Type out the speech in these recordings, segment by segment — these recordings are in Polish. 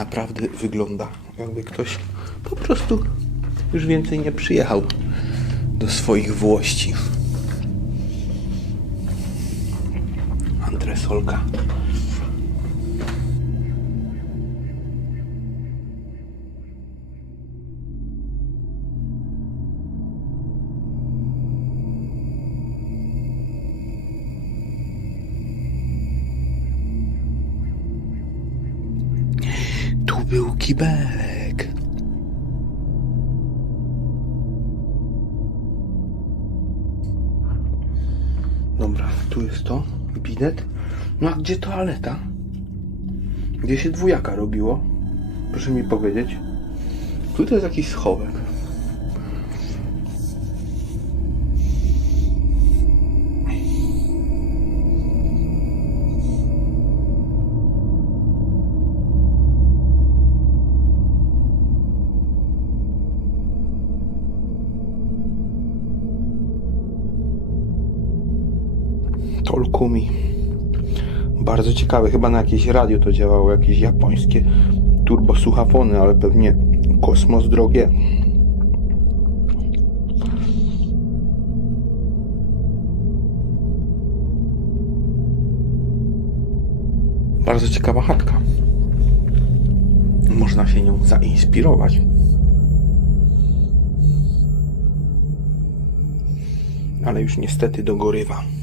naprawdę wygląda, jakby ktoś po prostu już więcej nie przyjechał do swoich włości. Antresolka. Był kibelek. Dobra, tu jest to, bidet. No a gdzie toaleta? Gdzie się dwójaka robiło? Proszę mi powiedzieć. Tutaj jest jakiś schowek. Tolkumi. Bardzo ciekawe, chyba na jakieś radio to działało, jakieś japońskie turbosłuchafony, ale pewnie kosmos drogie. Bardzo ciekawa chatka. Można się nią zainspirować. Ale już niestety dogorywa.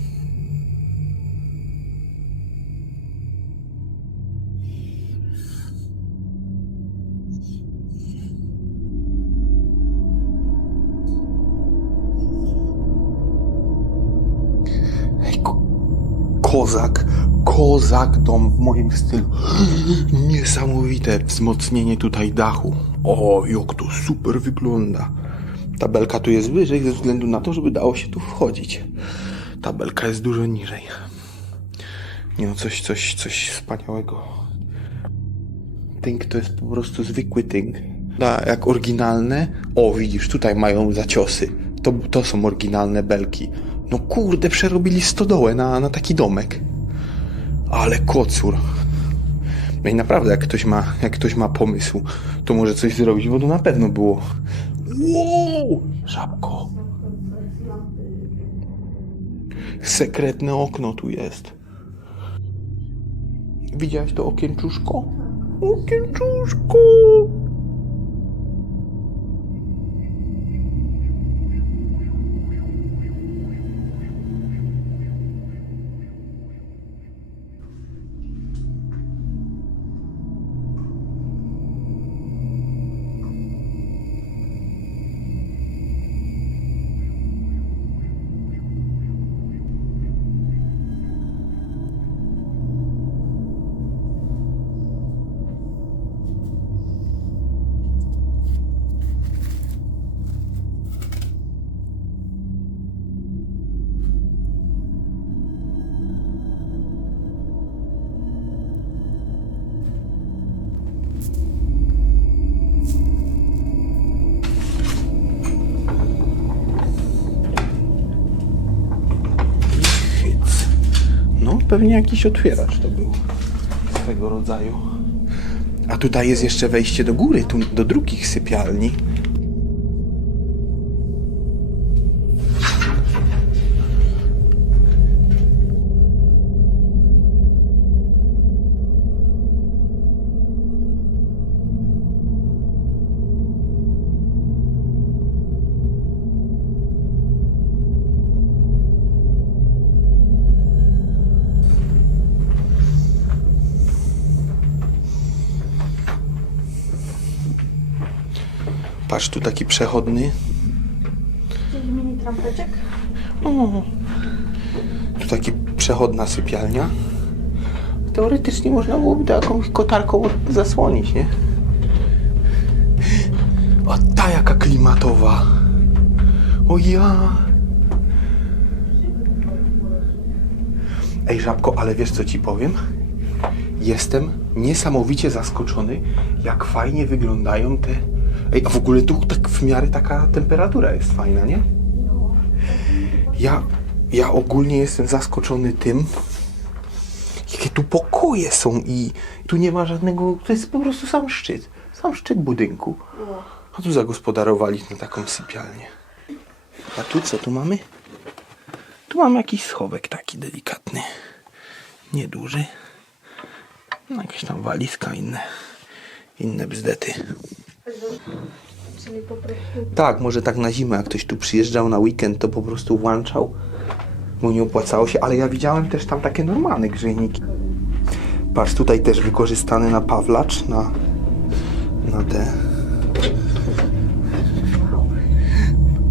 Kozak, kozak dom w moim stylu. Niesamowite wzmocnienie tutaj dachu. O, jak to super wygląda. Tabelka tu jest wyżej ze względu na to, żeby dało się tu wchodzić. Tabelka jest dużo niżej. Nie no, coś, coś, coś wspaniałego. Tynk to jest po prostu zwykły tynk. Da, jak oryginalne. O, widzisz, tutaj mają zaciosy. To, to są oryginalne belki. No kurde, przerobili stodołę na, na taki domek. Ale kocur. No i naprawdę, jak ktoś, ma, jak ktoś ma pomysł, to może coś zrobić, bo to na pewno było. Wow! Żabko. Sekretne okno tu jest. Widziałeś to okiencuszko? Okiencuszko! Pewnie jakiś otwieracz to był swego rodzaju. A tutaj jest jeszcze wejście do góry, tu do drugich sypialni. Patrz, tu taki przechodny. Mini trampeczek. O, tu taki przechodna sypialnia. Teoretycznie można byłoby to jakąś kotarką zasłonić, nie? A ta jaka klimatowa. O ja. Ej, żabko, ale wiesz co ci powiem? Jestem niesamowicie zaskoczony, jak fajnie wyglądają te. Ej, a w ogóle tu tak w miarę taka temperatura jest fajna, nie? Ja, ja ogólnie jestem zaskoczony tym, jakie tu pokoje są i tu nie ma żadnego, to jest po prostu sam szczyt, sam szczyt budynku. A tu zagospodarowali na taką sypialnię. A tu co tu mamy? Tu mamy jakiś schowek taki delikatny. Nieduży. No, jakaś tam walizka, inne, inne bzdety. Czyli po prostu Tak, może tak na zimę, jak ktoś tu przyjeżdżał na weekend, to po prostu włączał, bo nie opłacało się, ale ja widziałem też tam takie normalne grzejniki. Patrz, tutaj też wykorzystany na pawlacz, na, na te...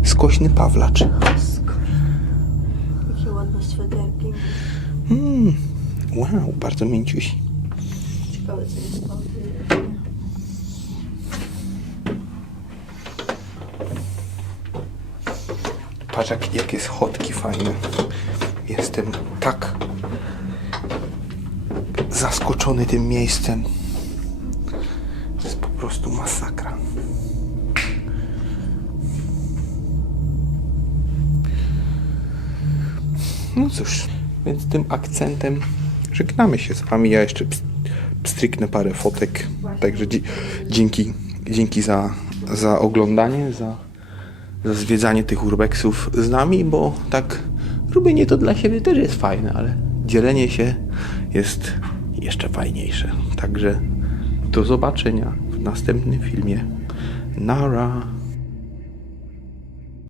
Skośny pawlacz. takie ładne sweterki. Mm, wow, bardzo mięciusi. Ciekawe co jest tam. Patrz, jak, jakie schodki fajne. Jestem tak zaskoczony tym miejscem. To jest po prostu masakra. No cóż, więc tym akcentem żegnamy się z wami. Ja jeszcze ps- pstryknę parę fotek. Także dzięki, dzięki za, za oglądanie, za, za zwiedzanie tych urbexów z nami, bo tak robienie to dla siebie też jest fajne, ale dzielenie się jest jeszcze fajniejsze. Także do zobaczenia w następnym filmie. Nara.